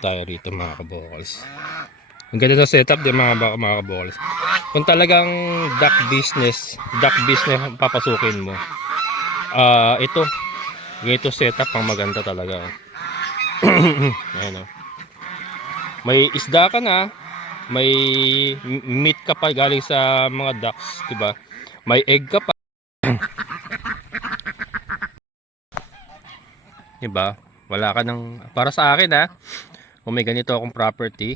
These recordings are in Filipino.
Tayo rito mga kabokals. Ang ganda ng setup din mga kabokals. Kung talagang duck business ang papasukin mo. Ito ganito setup ang maganda talaga. Ayan, oh. May isda ka na, may meat ka pa galing sa mga ducks, 'di ba? May egg ka pa. 'Di ba? Wala ka ng para sa akin kung may ganito akong property,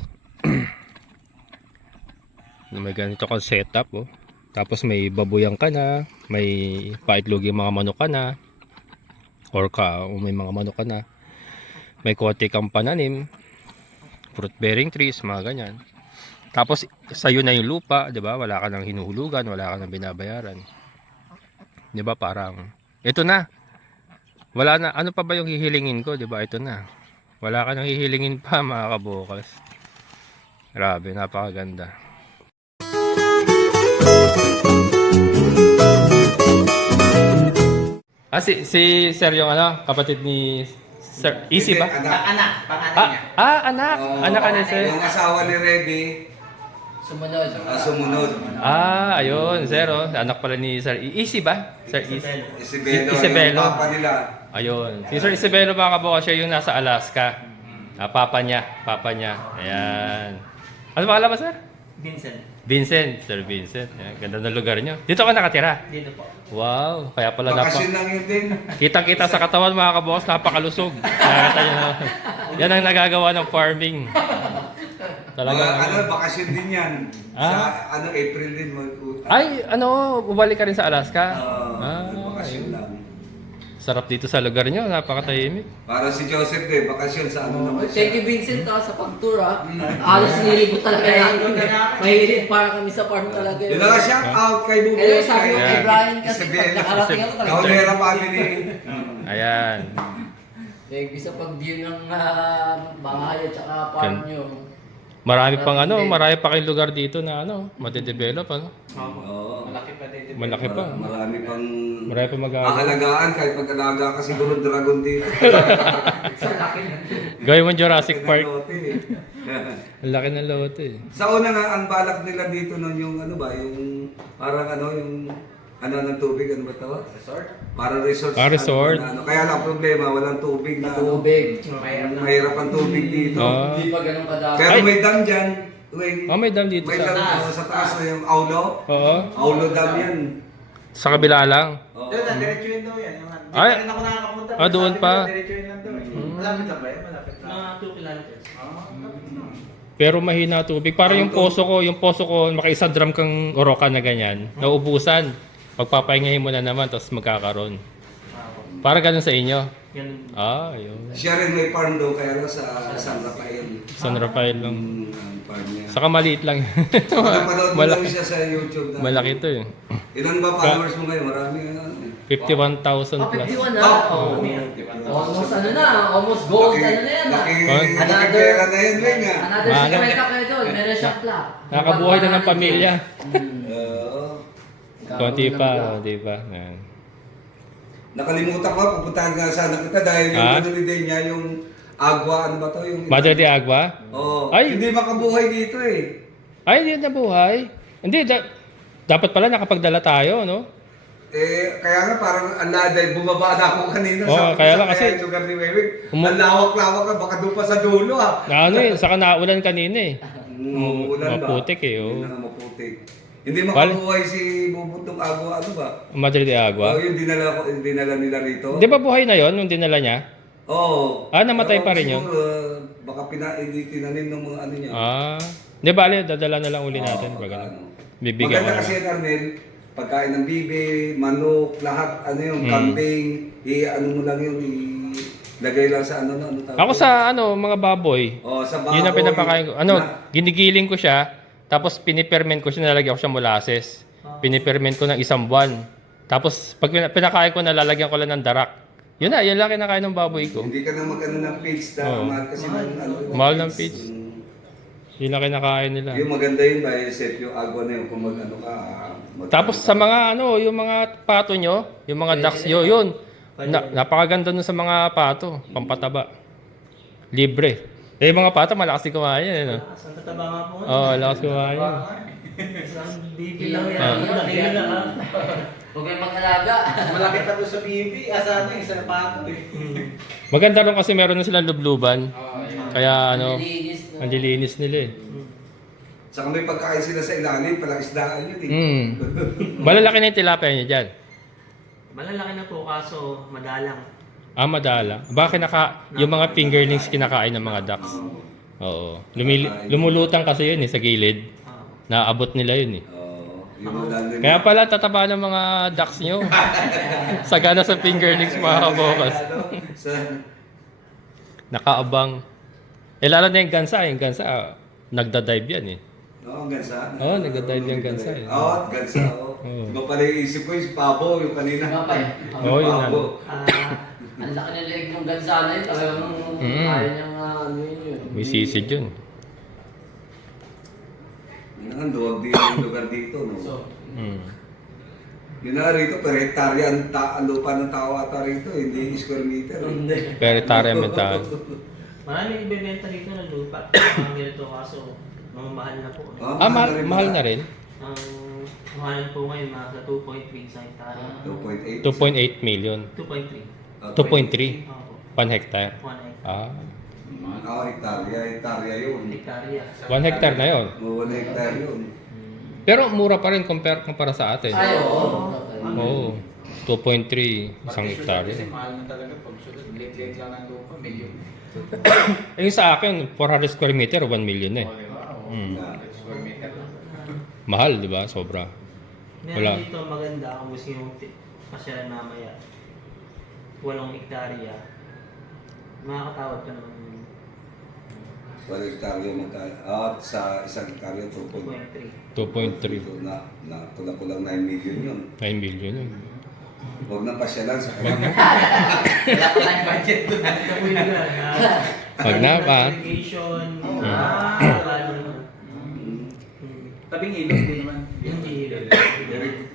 may ganito akong setup, oh. Tapos may baboyang ka na, may paitlog yung mga manok ka na, or may mga manok ka na, may kote kang pananim, fruit bearing trees, mga ganyan. Tapos sa'yo na yung lupa, 'di ba? Wala ka nang hinuhulugan, wala ka nang binabayaran. 'Di ba? Parang ito na. Wala na, ano pa ba yung hihilingin ko, 'di ba? Ito na. Wala ka nang hihilingin pa mga kabukas. Grabe, napakaganda. Si Sir yung kapatid ni Sir Easy ba? Anak, pangalan niya. Anak. Anak ni Sir. Yung asawa ni Reby, Sumunod. sumunod. Ayun, Sir, oh. Anak pala ni Sir Easy ba? Sir Easy. Isabelo, Isabelo. yung papa nila. Ayun. Si Sir Isabelo mga kabukas, siya yung nasa Alaska. Papa niya. Ayan. Ano pangalan mo, Sir? Vincent. Sir Vincent. Ayan, ganda ng lugar nyo. Dito ka nakatira? Dito po. Wow, kaya pala Bakasyon lang yun din. Kitang-kita sa katawan mga kabukas, napakalusog. Nakakita nyo na. Yan ang nagagawa ng farming. Talagang Bakasyon din yan. Sa April din. Ay, bumalik ka rin sa Alaska? Bakasyon lang. Sarap dito sa lugar nyo, napakatahimik. Para si Joseph din, bakasyon sa naman Thank you Vincent sa pag-tour Alos nilibot talaga namin. Mahilig para kami sa farm talaga. Yun lang, shout out kay Buboy. Kaya sabi ko kay Brian kasi pag Isabel. nakarating ako talaga. Kaulera family. Ayan. Thank you sa pag-view ng bahay at saka farm nyo. Marami pa kayong lugar dito na madedevelop, Oo. Malaki pa. Marami pang Marami pa mag-aagaw. ahalagaan kahit pag-alaga ka siguro ng dragon dito. Sa laki na. Gawin mo Jurassic Park. Lote, eh. Ang laki ng lote. Sa una nga, ang balak nila dito nun yung yung parang yung ng tubig, ano ba tawag? Resort? Parang resort. Resort. Kaya lang problema, walang tubig na Tubig. mahirap ang tubig dito. Hindi pa ganun kadami. Pero may dam dyan. May dam dito May dam sa... sa taas na yung Aulo. Oo. Aulo dam yan. Sa kabila lang. Oo. Diretso yun daw yan. Di Ay. pa rin ako nakakapunta. Doon Sabi pa. nila, Diretso yun lang daw eh. Malapit lang ba yan? Malapit lang. Mga 2 kilometers. Pero mahina tubig. Para yung poso ko, makaisang drum kang oroka na ganyan, nauubusan. Pagpapahingahin mo na naman, tapos magkakaroon. Para ganun sa inyo. Yun. Siya rin may farm daw, kaya lang sa San Rafael. San Rafael lang. Ang farm niya. Saka maliit lang. Napanood mo lang siya sa YouTube. Malaki to eh. Ilan ba followers mo ngayon? Marami 51,000 plus. 51 na. Oo. Almost almost gold Laki, na yan. laki, Huh? laki pera na yun, Weng, ah. Another secret ka kayo doon. Meron siyang plot. Nakabuhay na ng pamilya. Oo. Konti pa, di ba? Yan. Nakalimutan ko, pupuntahan nga sana kita dahil yung din niya, yung agwa, ano ba to? Yung Madre de Agua? Oo. Ay! Hindi makabuhay dito eh. Ay, hindi na buhay. Hindi, dapat pala nakapagdala tayo, no? Kaya nga parang anaday, bumaba na ako kanina. Oo, Sabi ko kaya sa lang kasi- yung lugar ni Wewing. Ang lawak-lawak ka, baka doon pa sa dulo Saka naulan kanina eh. Ulan ba? Maputik eh, oh. Hindi na maputik. Hindi makabuhay si Bubutong Agwa, ano ba? Madre de Agua. Yung dinala nila rito. Di ba buhay na yon nung dinala niya? Oo. Namatay Pero pa rin yun? siguro, baka tinanim ng mga ano niya. Di bale, dadala na lang uli natin. Pag bibigyan Maganda ko kasi na. yan, Arnel. Pagkain ng bibi, manok, lahat, kambing, mo lang yun, lagay lang sa ano tawag. Ako sa mga baboy, Sa baboy. yun ang pinapakain ko. Ginigiling ko siya, tapos piniperment ko siya, nalagyan ko siya molasses. Piniperment ko ng 1 buwan. Tapos pag pinakain ko, nalalagyan ko lang ng darak. Yun lang kinakain ng baboy ko. Hindi ka na mag-ano ng feeds na mahal kasi ng Mahal ng feeds. Yun lang kinakain nila. Yung maganda yun ba, set yung agwa na yun kung mag-ano ka. Tapos sa mga yung mga pato nyo, yung mga ducks nyo, yun. Napakaganda nun sa mga pato, pampataba. Libre. Eh, yung mga pato, malakas din kumain yan, ano? Ang tataba nga po. Oo, malakas kumain yan. Isang bibi lang Ah. yan. Nakikita na ha. Huwag kayong mag-alaga. Malapit na doon sa bibi. Asa ano sa pato eh. Maganda rin kasi meron na silang lubluban. Kaya ano, Linis na. ang lilinis nila eh. Saka may pagkain sila sa ilalim, palang isdaan yun eh. Mm. Malalaki na yung tilapia niya dyan. Malalaki na po kaso madalang. Ah, madala. Bakit yung mga fingerlings kinakain ng mga ducks? Oo. Lumulutang kasi yun eh, sa gilid. Ah. Naaabot nila yun eh. Oo, yung lalo Kaya pala tataba ng mga ducks nyo. Sagana sa fingerlings mga kabokas. sa Nakaabang. Eh lalo na yung gansa. Yung gansa, nagda-dive yan eh. Oo, gansa. Oo, nagda-dive yung gansa eh. Oo, gansa. Oo. Iba pala yung isip ko, yung pabo, yung kanina. Mapay. Oo, yun Pabo. Ah, Ang laki ng leeg ng gansa na yun. Talagang kaya niyang ano yun. May sisid yun. Yun ang duwag din yung lugar dito, no? So, Mm. Yun na rito, per hektarya ang lupa ng tao ata rito, hindi square meter. Eh. Pero hektarya mental. Maraming ibebenta dito ng lupa. Mga ganito kaso mamamahal na po. Ah, mahal na rin. Ang mahalan po ngayon mga 2.3 sa hektarya. 2.8. 2.8 million. 2.3. 2.3. Opo. 1 hectare. 1 hectare. Ah. Hektarya yun. Hektarya. 1 hectare na yon. 1 hektarya yun. Pero mura pa rin kumpara sa atin. ay, oo. Oo. 2.3 isang hektarya. Kasi mahal na talaga pag sunod. Late-late lang ang lupa. Medyo. Eh, yung sa akin, 400 square meter, 1 million eh. Mm. Square meter lang. Mahal, di ba? Sobra. Wala. Meron dito maganda kung gusto yung pasyalan mamaya. 8 hektarya. Makakatawad ka ng 1 hektarya magkano. At sa isang hektarya, 2.3. 2.3. 2.3. Ito na kulang 9 million yun. 9 million yun. Huwag na pasyalan sa kanya. Wala pa tayong budget doon. Wag na pa. Irrigation. Tabing ilog din naman. Hindi.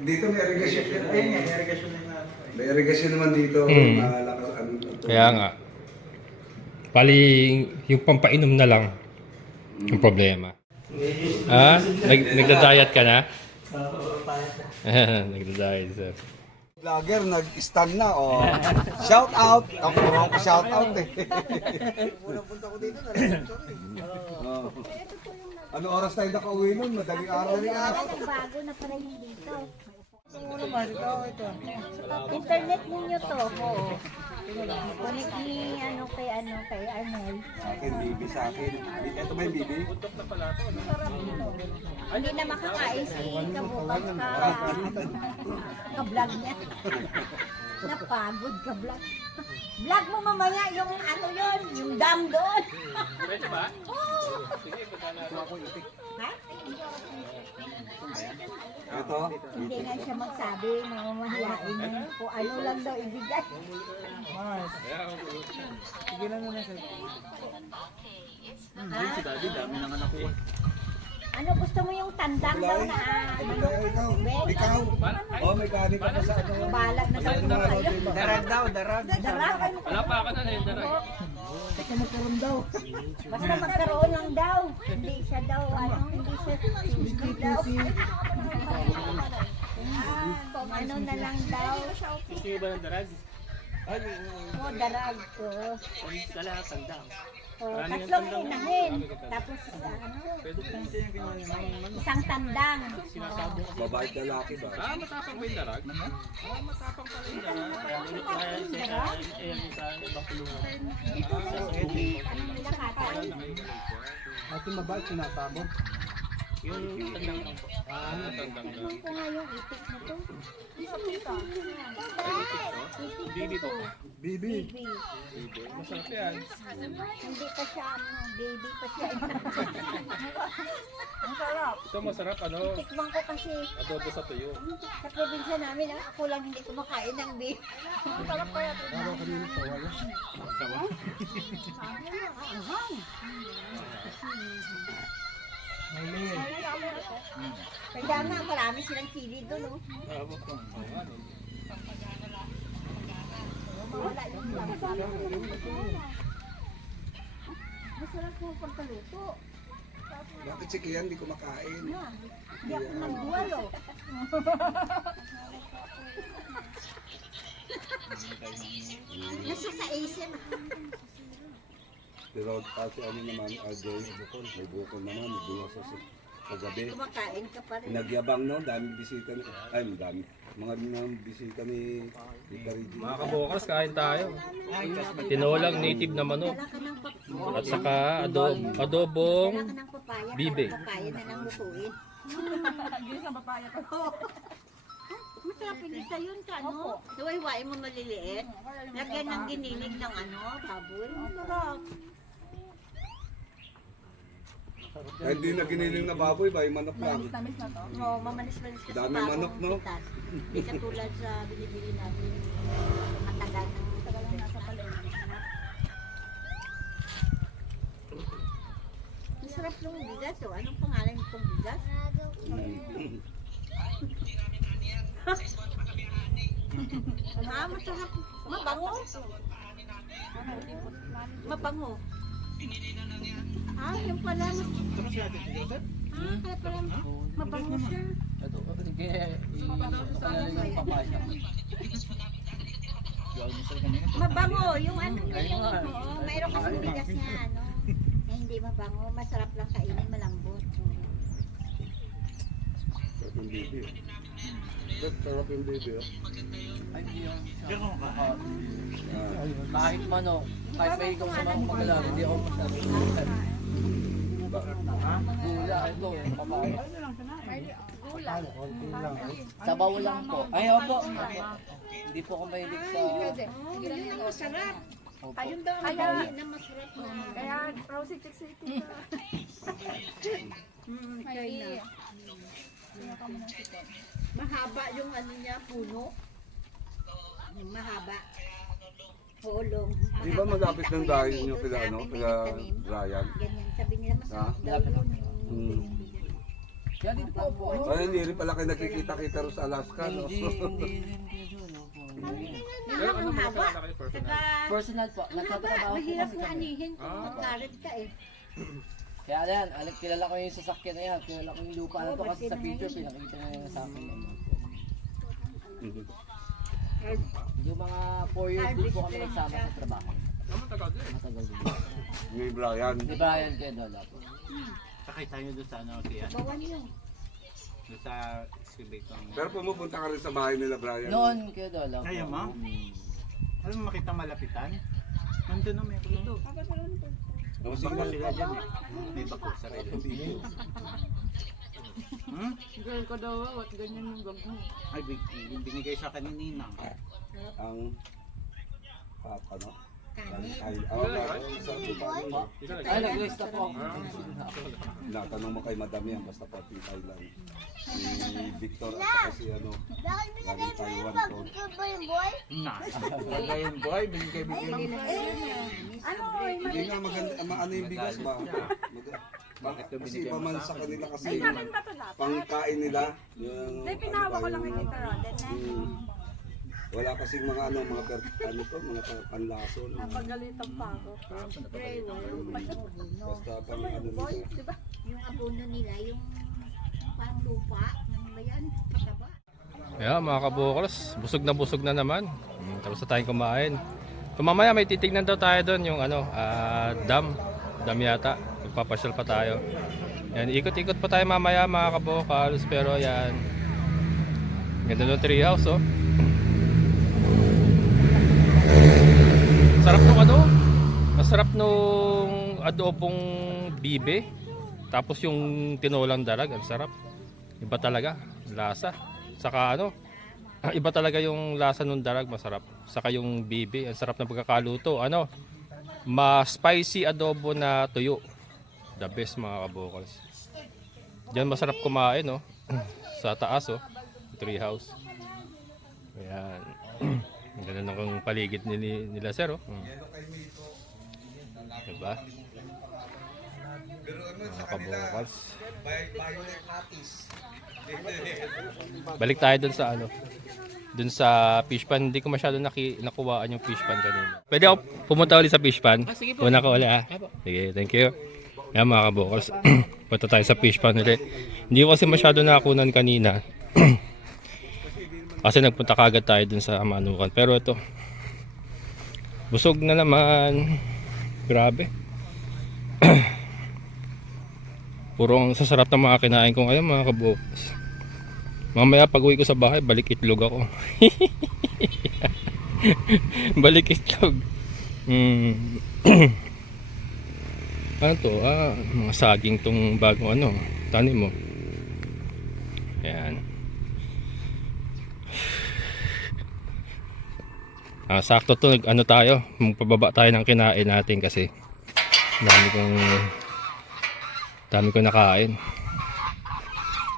Dito may irrigation. Ayun yan, irrigation na yun. May irrigation naman dito. Mm. Malakas ano. Kaya nga. Pali yung pampainom na lang yung problema. Ah, nagda-diet ka na? Nagda-diet, sir. Vlogger, nag-stand na. Oh. Shout out! Ako puro ko shout out eh. Unang punta ko dito, oh. Ano oras tayo nakauwi nun? Madaling araw rin ako. Bago na pala yung dito. Internet ninyo to. Oo. Connect ni kay Arnel. Sa akin, bibi sa akin. Ito ba yung bibi? Hindi na makakain si Kabukas ka-vlog niya. Napagod ka vlog. Vlog mo mamaya yung yun, yung dam doon. Pwede ba? Oo. Ha? Ito? Hindi nga siya magsabi, mamahiyain niya. Kung ano lang daw ibigay. Sige na muna sir. Ha? Si daddy, dami nang anak ko. Ano gusto mo yung tandang daw na Ikaw. Ikaw. Oh, may kanin ka pa sa ano. balag na daw mo kayo. Darag daw, darag. Darag, ano Wala pa ako na na yun, basta magkaroon lang daw. Hindi siya daw, hindi siya susi daw. Kung ano na lang daw. Gusto ba ng darag? O, darag ko. Dala, tanda. Tatlong inahin. Tapos, isang tandang. Babae at lalaki ba? Ah, matapang ba yung darag? Ah, matapang pala yung darag. Ito na yung lakatan. Ate mabait, sinatabog. Yung tandang lang po. Ah, tandang lang. Ito nga yung itik na to. Bibi po. Bibi. Baby. Masarap yan. Hindi pa siya, baby pa siya. Ang sarap. Ito masarap, ano? Tikman ko kasi Adobo sa tuyo. sa probinsya namin, ako lang hindi kumakain ng beef. Ang sarap kaya ito. Kaya nga, marami silang chili doon, no? Wala yung Masarap po pagkaluto. Bakit si Kian di kumakain? Na, hindi ako nagduwalo. Nasa sa isip. Pero kasi ano naman, Ajoy, may bukol naman, may sa kagabi. Kumakain ka pa rin. Nagyabang no, daming bisita ni, ay dami. Mga bisita ni Parigi. Mga kabukals, kain tayo. Tinolang native na manok. Wala ka ng papaya. At saka adobong Wala ka ng papaya. bibe. Papaya na lang lutuin. Hindi sa papaya ka. Masarap hindi sa yun ka, no? Suway-wain mo maliliit. Lagyan ng gininig ng ano, baboy. Masarap. Kahit di na giniling na baboy ba, yung manok lang. Oo, mamanis-manis kasi Dami bago manok, no? pitan. Hindi katulad sa binibili natin. Matagal ng nasa palengke. Masarap yung bigas, oh. Anong pangalan nitong bigas? Masarap. Mabango. Mabango. Yung pala. Kaya pala mabango siya. Ito, yung papaya. Mabango, yung ano niya, yung, oo, mayroon kasing bigas na, ano, na hindi mabango, masarap lang kainin, malambot. Sarap yung bibi. Sarap yung bibi, oh. Ay, hindi yung... Ganun ka. Kahit manok, kahit may ikaw sa mga magalang, hindi ako masabi. Gula, ito, papaya. Sabaw lang po. Ay, opo. Hindi po ako mahilig sa... Oh, yun ang masarap. Ayun Kaya, na masarap na. Kaya Rosie City na. China. Mahaba yung ano niya, puno. Yung mahaba. Holong. Di ba malapit ng dahil nyo kila, ano, kila Ryan? Ganyan, sabi nila masarap daw Malapit. yun. Kaya dito po po. Ay, hindi rin pala kayo nakikita-kita rin sa Alaska, no? Hindi doon. Pero ano Ang ba haba. sa personal? Saka, Personal po, ang haba. nagtatrabaho po Mahirap kasi na kami. anihin kung magkarat ka eh. Kaya yan, kilala ko yung sasakyan na yan, kilala ko yung lupa na to Oo, kasi sa ba't picture, sila pinakita na yun sa akin. Mhm. Yung mga 4 years din po kami nagsama sa trabaho. Matagal din. Matagal din. Ni Brian. Di ba yan kay Lola po? Sakay tayo doon sa ano, kaya. Bawan yun. Doon sa excavator. Pero pumupunta ka rin sa bahay nila, Brian. Noon kay Lola po. Ayaw mo? Alam mo makita malapitan? Nandun na may kulo. Tapos Baka ikaw, sila dyan eh. May bako sa rin. Hmm? Girl ko daw, what ganyan yung gag mo. Ay, yung binigay sa akin ni Ninang. ang ano? Kanin. Ay, sabi ba? Ay, nag-rest na po ako. Natanong mo kay Madam yan, basta pati Thailand. Si Victor at saka si ano, galing Taiwan to. Na. Wala yung boy, binigay ni Hindi nga maganda, ano yung bigas ba? Kasi iba man sa kanila kasi pangkain nila. Yung, Pinawa ko lang kay Tita Roden na. Wala kasing mga ano, ano to, mga panlason. Napagalitan pa ako. Basta pang ano nila. Yung abono nila, yung parang lupa. Ano ba yan? Pataba. Yeah, mga kabukals, busog na naman. Tapos na tayong kumain. So, mamaya may titignan daw tayo doon yung ano, dam yata. Magpapasyal pa tayo. Yan, ikot-ikot pa tayo mamaya mga kabukals, pero yan. Ganda ng treehouse, oh. Sarap nung ano, masarap nung adobong bibe. Tapos yung tinolang dalag, ang sarap. Iba talaga, lasa. Saka ano, iba talaga yung lasa nung dalag, masarap. Saka yung bibe, ang sarap na pagkakaluto. Ano, ma-spicy adobo na tuyo. The best mga kabukals. Diyan masarap kumain, no? Sa taas, oh. Treehouse. Ayan. Ang ganda ng paligid nila sir, oh. Diba? Pero ano Mga sa kanila, kabukals. violet artist. Balik tayo dun sa ano. Dun sa fish pan. Hindi ko masyado nakuhaan yung fish pan kanina. Pwede ako pumunta ulit sa fish pan? Sige po. Una ko ulit Sige, thank you. Yan mga kabukals. Punta tayo sa fish pan ulit. Hindi ko kasi masyado nakunan kanina. Kasi nagpunta kagad tayo dun sa Manukan. Pero ito. Busog na naman. Grabe. Puro ang sasarap na mga kinain ko ngayon mga kabukals. Mamaya pag uwi ko sa bahay, balik itlog ako. Balik itlog. Ano to? Mga saging tong bagong ano, tanim mo. Ayan. Sakto to, ano tayo, magpababa tayo ng kinain natin kasi dami kong nakain.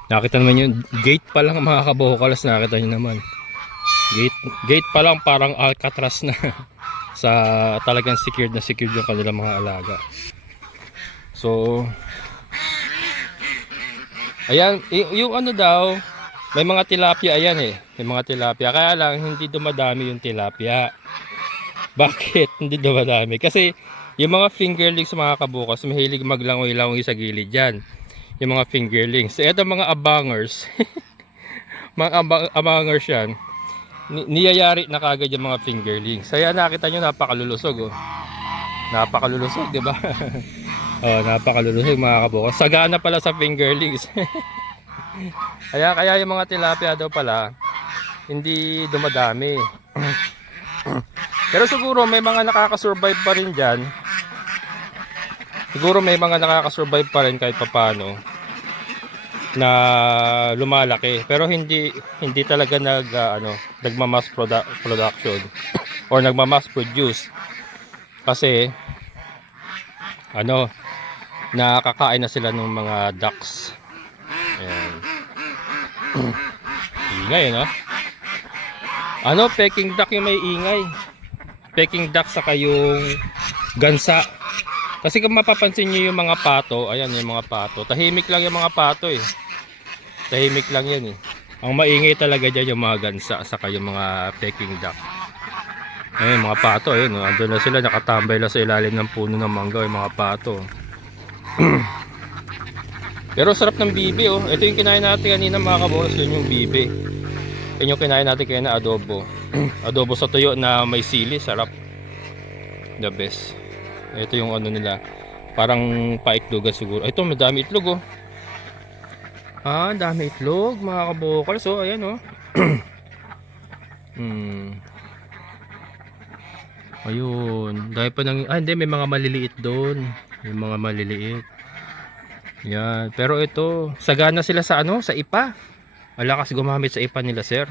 Nakita naman yung gate pa lang mga kabukals, nakita nyo naman. Gate pa lang parang Alcatraz na sa talagang secured yung kanilang mga alaga. So ayan, yung ano daw, may mga tilapia ayan may mga tilapia, kaya lang hindi dumadami yung tilapia. Bakit hindi dumadami? Kasi yung mga fingerlings mga kabukals, mahilig maglangoy-langoy sa gilid yan. Yung mga fingerlings. So, ito mga abangers. Mga abangers yan. Niyayari na kagad yung mga fingerlings. Kaya nakita nyo napakalulusog. Napakalulusog, di ba? Napakalulusog mga kabukals. Sagana pala sa fingerlings. Kaya yung mga tilapia daw pala, hindi dumadami. Pero siguro may mga nakakasurvive pa rin dyan. Siguro may mga nakakasurvive pa rin kahit papano na lumalaki, pero hindi talaga nagma-mass production or nagma-mass produce kasi nakakain na sila ng mga ducks. Ayan. Ingay Peking duck yung may ingay. Peking duck saka yung gansa. Kasi kung mapapansin nyo yung mga pato, ayan yung mga pato, tahimik lang yung mga pato tahimik lang yan ang maingay talaga dyan yung mga gansa saka yung mga Peking duck. Ayun mga pato, andun na sila, nakatambay lang sa ilalim ng puno ng mangga yung mga pato. Pero sarap ng bibi ito yung kinain natin kanina mga kabukals, yun yung bibi. Yun yung kinain natin kaya na adobo. Adobo sa tuyo na may sili, sarap. The best. Ito yung ano nila, parang paitlogan siguro. Ito madami itlog dami itlog mga kabukals. Ayan ayun, dahil pa hindi, may mga maliliit doon, yung mga maliliit yan. Pero ito, sagana sila sa sa ipa. Malakas gumamit sa ipa nila sir.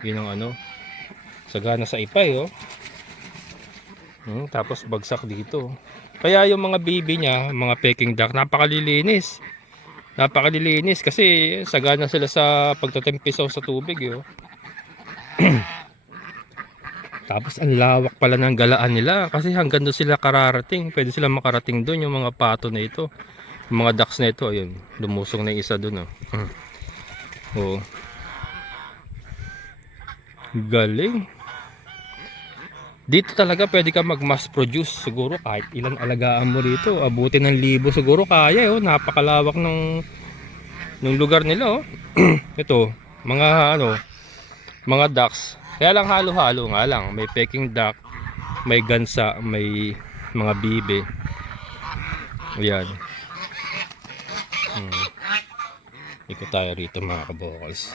Yun ang sagana sa ipa tapos bagsak dito. Kaya yung mga baby niya, mga Peking duck, napakalilinis kasi sagana sila sa pagtatempisaw sa tubig Tapos ang lawak pala ng galaan nila kasi hanggang doon sila kararating. Pwede sila makarating doon yung mga pato na ito, yung mga ducks na ito. Ayun, lumusong na isa doon galing. Dito talaga pwede ka mag-mass produce siguro kahit ilan alagaan mo rito. Abutin ng 1,000 siguro kaya napakalawak ng lugar nila Ito, mga ducks. Kaya lang halo-halo nga lang. May Peking duck, may gansa, may mga bibe. Ayan. Ikot tayo rito mga kabukals.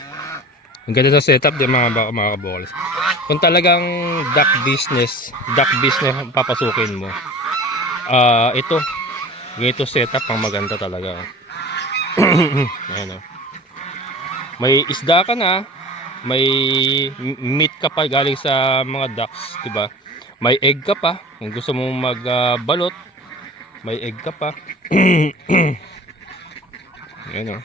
Ang ganda ng setup din mga kabukals. Kung talagang duck business papasukin mo, ito setup ang maganda talaga. Ayan may isda ka na, may meat ka pa galing sa mga ducks, diba? May egg ka pa kung gusto mo magbalot, may egg ka pa. Ayan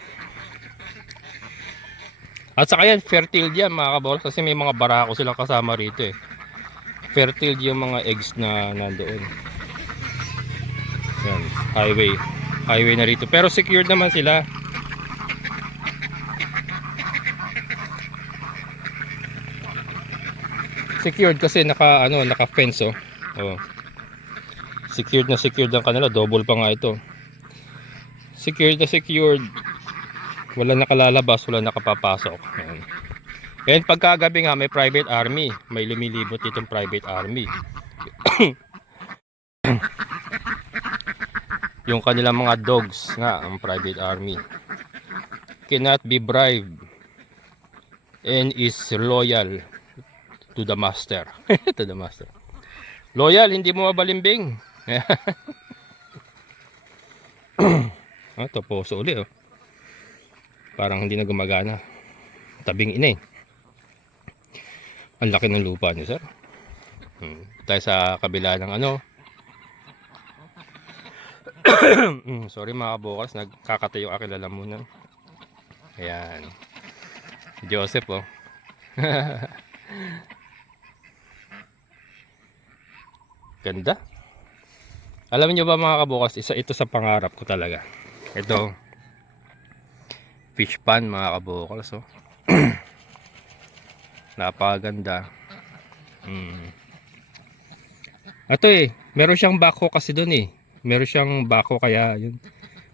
At saka yan, fertile yan mga kabukals kasi may mga barako silang kasama rito Fertile yung mga eggs na nandoon. Yan, highway na rito. Pero secured naman sila. Secured kasi naka fence oh. Oh. Secured na secured ang kanila, double pa nga ito. Secured na secured. Wala nakalalabas, wala nakapapasok. Ayan. And pagkagabi nga may private army, may lumilibot ditong private army. Yung kanilang mga dogs nga ang private army. Cannot be bribed and is loyal to the master. To the master. Loyal, hindi mo mabalimbing. Ito poso uli oh. Parang hindi na gumagana. Tabing ina eh. Ang laki ng lupa niyo, sir. Tayo sa kabila ng ano. Sorry mga kabukas, nagkakatayo aking lalamunan. Ayan. Joseph oh. Ganda. Alam niyo ba mga kabukas, isa ito sa pangarap ko talaga. Ito fish pan mga kabukas oh. Napakaganda. Ito eh, meron siyang backhoe kasi doon eh. Meron siyang backhoe kaya yun.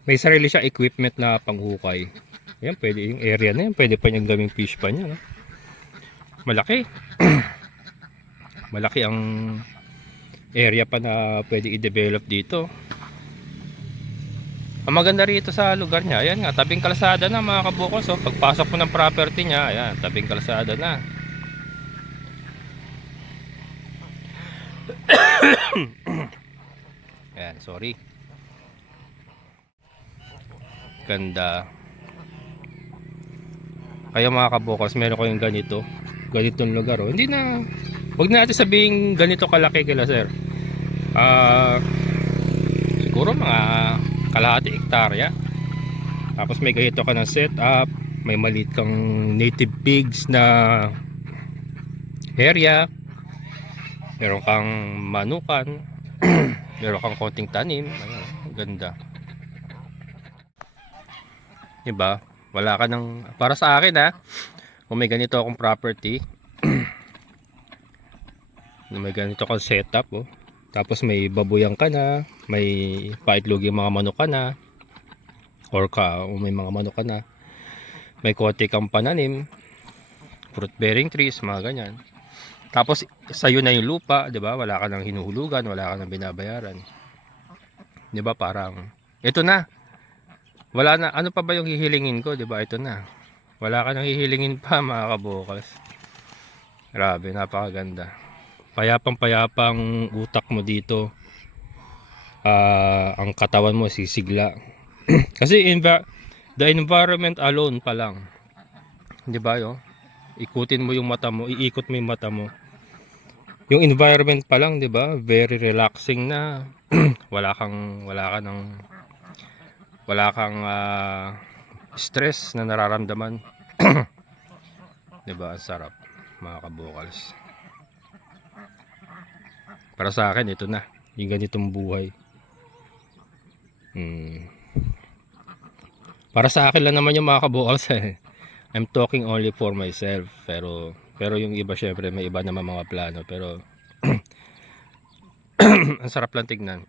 May sarili siyang equipment na panghukay. Ayan, pwede yung area na yan, pwede pa niyang gawing fish pan yan. No? Malaki. Malaki ang area pa na pwede i-develop dito. Ang maganda rito sa lugar niya, ayan nga, tabing kalsada na mga kabukos. Oh. Pagpasok mo ng property niya, ayan, tabing kalsada na. Ayan, sorry. Ganda. Kaya mga kabukos, meron ko yung ganitong lugar. Oh. Hindi na, huwag na natin sabihin ganito kalaki kila sir. Siguro mga kalahati hektarya. Tapos may ganito ka ng setup, may maliit kang native pigs na area, meron kang manukan, meron kang konting tanim. Ayan, ganda. Diba? Wala ka ng, para sa akin ha, kung may ganito akong property, may ganito kang setup oh. Tapos may baboyang ka na, may paitlog yung mga manok ka na, or may mga manok ka na, may kote kang pananim, fruit bearing trees, mga ganyan. Tapos sa'yo na yung lupa, 'di ba? Wala ka nang hinuhulugan, wala ka nang binabayaran. 'Di ba? Parang ito na. Wala na, ano pa ba yung hihilingin ko, 'di ba? Ito na. Wala ka nang hihilingin pa mga kabukas. Grabe, napakaganda. Payapang-payapang utak mo dito. Ang katawan mo sisigla. Kasi the environment alone pa lang. 'Di ba 'yo? Ikutin mo yung mata mo, iikot mo yung mata mo. Yung environment pa lang, 'di ba? Very relaxing na. wala kang stress na nararamdaman. 'Di ba? Ang sarap, mga kabukals. Para sa akin ito na, yung ganitong buhay. Para sa akin lang naman yung mga kabukals eh. I'm talking only for myself, pero yung iba syempre may iba naman mga plano, pero ang sarap lang tignan.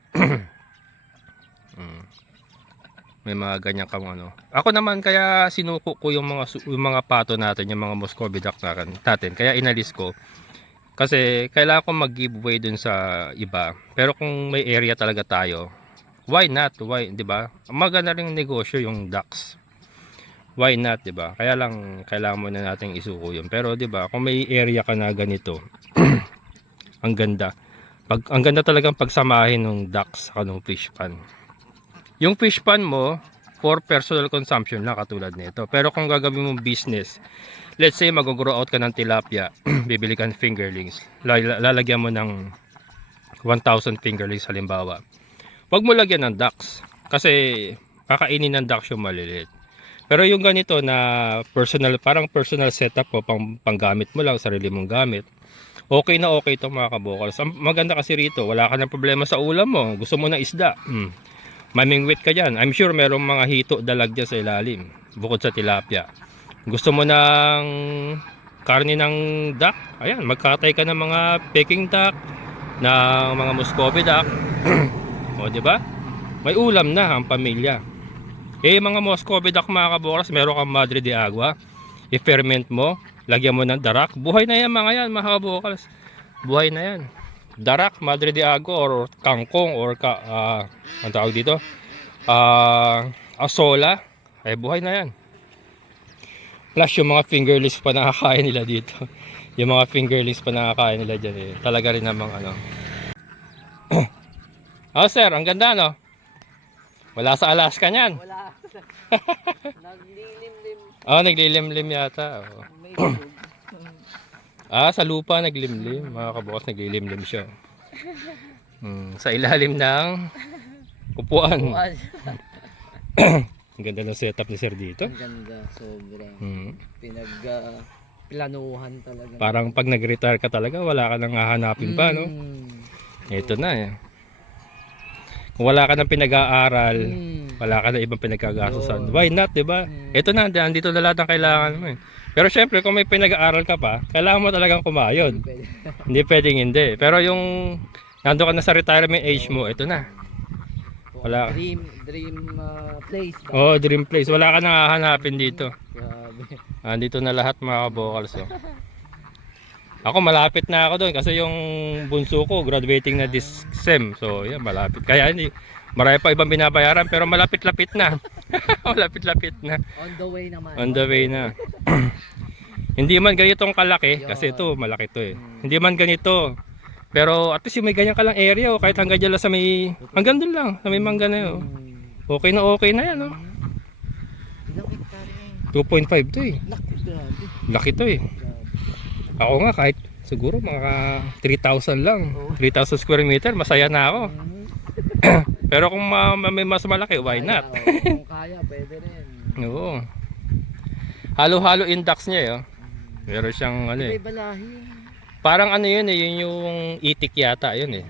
May mga ganyan kang ano. Ako naman kaya sinuko ko yung mga pato natin, yung mga Muscovy duck natin. Kaya inalis ko. Kasi kailangan ko mag-giveaway dun sa iba. Pero kung may area talaga tayo, why not? Why, 'di ba? Maganda ring negosyo yung ducks. Why not, 'di ba? Kaya lang kailangan mo na nating isuko 'yun. Pero 'di ba, kung may area ka na ganito, ang ganda. Ang ganda talagang pagsamahin ng ducks sa ng fish pan. Yung fish pan mo for personal consumption lang katulad nito. Pero kung gagawin mong business, let's say mag-grow out ka ng tilapia, bibili ka ng fingerlings, lalagyan mo ng 1,000 fingerlings halimbawa. Huwag mo lagyan ng ducks kasi kakainin ng ducks yung maliliit. Pero yung ganito na parang personal setup po, panggamit mo lang, sarili mong gamit, okay na okay ito mga kabukals. Maganda kasi rito, wala ka ng problema sa ulam mo, gusto mo ng isda, mamingwit ka dyan. I'm sure merong mga hito dalag dyan sa ilalim bukod sa tilapia. Gusto mo ng karne ng duck, ayan, magkatay ka ng mga Peking duck, ng mga Muscovy duck. O, di ba? May ulam na ang pamilya. Eh, mga Muscovy duck mga kabukas, meron kang Madre de Agua. I-ferment mo, lagyan mo ng darak. Buhay na yan mga yan, mga kabukas. Buhay na yan. Darak, Madre de Agua, or kangkong, or ang tawag dito? Asola. Ay, buhay na yan. Plus yung mga fingerlings pa nakakain nila dito. Yung mga fingerlings pa nakakain nila dyan eh. Talaga rin namang ano. Oh sir, ang ganda no? Wala sa Alaska niyan. Wala. Naglilimlim. Oh, naglilimlim yata. Oh. May tubig. Sa lupa naglimlim. Mga kabukas naglilimlim siya. Sa ilalim ng upuan. Buwan. Ang ganda ng setup ni sir dito. Ang ganda. Sobrang planuhan talaga. Parang pag nag-retire ka talaga, wala ka nang hahanapin pa, no? Ito na eh. Kung wala ka nang pinag-aaral, wala ka na ibang pinagkagastusan. Why not, 'di ba? Ito na, andito na lahat ng kailangan mo eh. Pero syempre, kung may pinag-aaral ka pa, kailangan mo talagang kumayod. Hindi pwedeng hindi. Pero yung nando ka na sa retirement age mo, ito na. Wala. Dream place. Oh, dream place. Wala ka nang hahanapin dito. Grabe. Andito na lahat mga vocals. Oh. Ako malapit na ako doon kasi yung bunso ko graduating na this sem. So, yan malapit. Kaya hindi marami pa ibang binabayaran pero malapit-lapit na. Malapit-lapit na. On the way naman. On the way na. Hindi man ganitong kalaki kasi ito malaki to eh. Hindi man ganito. Pero at least yung may ganyan ka lang area kahit hanggang dyan lang sa may hanggang doon lang sa may mangga na yun. Okay na yan. Oh. Ilang hektarya? 2.5 to eh. Laki, grabe. Laki to eh. Ako nga kahit siguro mga 3,000 lang. 3,000 square meter, masaya na ako. Pero kung may mas malaki, why not? Kung kaya, pwede rin. Oo. Halo-halo index niya eh. Oh. Meron siyang ano eh. May balahin. Parang ano yun eh, yun yung itik yata yun eh.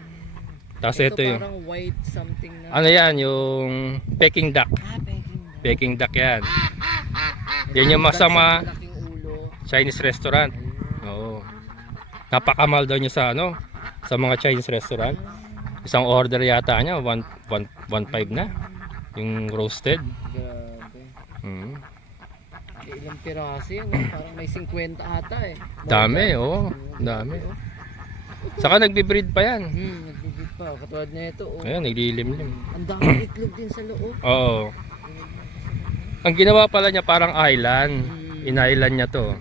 Tapos ito yung parang white something na. ano yan, yung Peking duck. Peking. Peking duck yan. Yan yung masama Malaking ulo. Chinese restaurant. Oo. Napakamahal daw niya sa ano, sa mga Chinese restaurant. Isang order yata niya 1.5 na yung roasted. Grabe. Ilang piraso yun, no? Parang may 50 ata eh. Dami, oh. Dami. Saka nagbi-breed pa yan. Nagbibig pa. Katulad na ito, oh. Ayun, naglilimlim. Ang daming itlog din sa loob. Oo. Ang ginawa pala niya parang island. In-island niya to.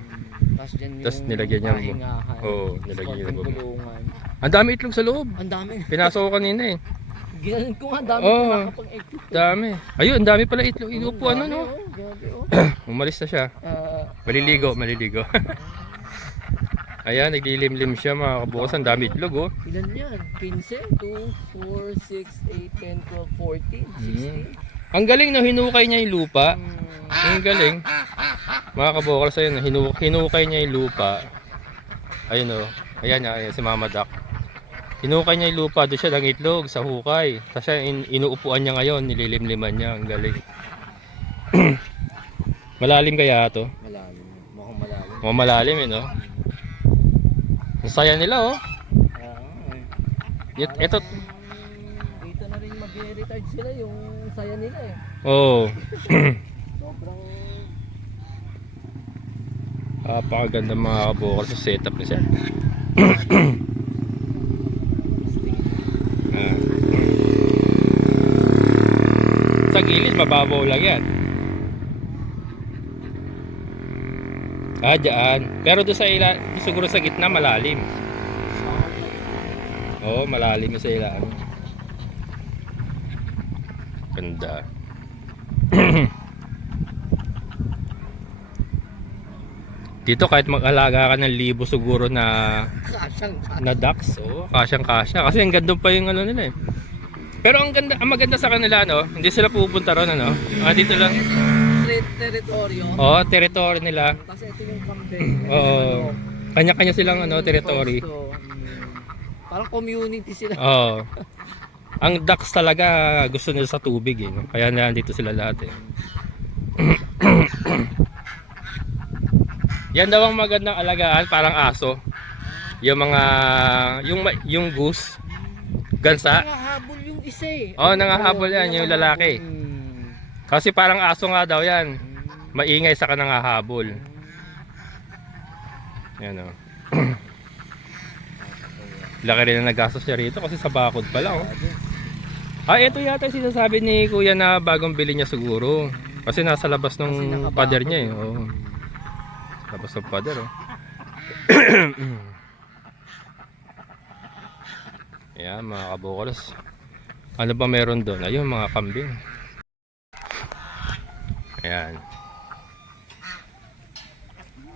Tapos dyan yung Tapos nilagyan niya pahingahan. Oo, nilagyan niya Konting ng kulungan. Ang dami itlog sa loob. Ang dami. Pinasok ko kanina eh. Ginanon ko nga, ang dami Oo. nakakapang itlog. Dami. Ayun, ang dami pala itlog. Inupuan ano, no? Grabe, oh. Umalis na siya. Maliligo. Ayan, naglilimlim siya mga kabukas. Ang dami itlog, oh. Ilan yan? 15, 2, 4, 6, 8, 10, 12, 14, 16. Ang galing na hinukay niya yung lupa. Ang galing. Mga kabokals, ayun, hinukay niya yung lupa. Ayun o. Ayan, si Mama Duck. Hinukay niya yung lupa. Doon siya ng itlog sa hukay. Tapos siya inuupuan niya ngayon. Nililimliman niya. Ang galing. Malalim kaya to? Malalim. Mukhang malalim. Mukhang malalim eh, no? Ang saya nila, oh. Ito. Dito na rin mag-retard sila yung saya nila eh. Oo. Sobrang Napakaganda mga kabukal sa setup ni sir. Sa gilid mababaw lang yan. Dyan. Pero doon sa siguro sa gitna malalim. Oo, malalim sa ilalim. Ganda. Dito kahit mag-alaga ka ng libo siguro na ducks, oh, kasyang-kasya kasi ang ganda pa yung ano nila eh. Pero ang maganda sa kanila, no, hindi sila pupunta ron, ano. Dito lang. teritoryo. Oh, territory nila. Kasi ito yung kambing. Oo. Kanya-kanya silang ano, territory. Parang community sila. Oo. Ang ducks talaga gusto nila sa tubig eh, no? Kaya nandito sila lahat eh. Yan daw ang magandang alagaan, parang aso. Yung mga yung goose, gansa. Nangahabol yung isa eh. Oh, nangahabol yan yung lalaki. Kasi parang aso nga daw yan. Maingay sa kanang hahabol. Yan oh. Laki rin na nagastos niya rito kasi sa bakod pa lang. Oh. Ito yata yung sinasabi ni Kuya na bagong bili niya siguro. Kasi nasa labas ng pader niya eh. Oh. Labas ng pader oh. Ayan mga kabukolos. Ano ba meron doon? Ayun mga kambing. Ayan.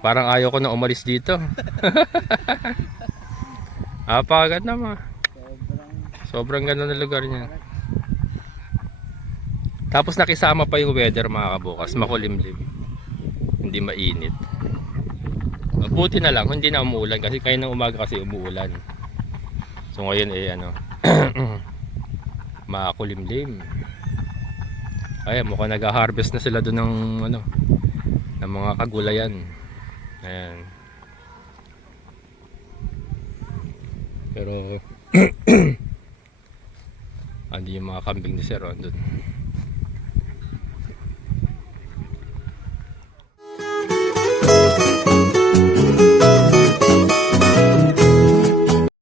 Parang ayaw ko na umalis dito. Apagad naman. Sobrang ganda ng lugar niya. Tapos nakisama pa yung weather mga kabukas. Makulimlim. Hindi mainit. Mabuti na lang. Hindi na umuulan. Kasi kayo ng umaga kasi umuulan. So ngayon eh ano. Makulimlim. Ay mukhang nag-harvest na sila doon ng ano. Ng mga kagulayan. Ayan. Pero andi yung mga kambing ni Sir andun.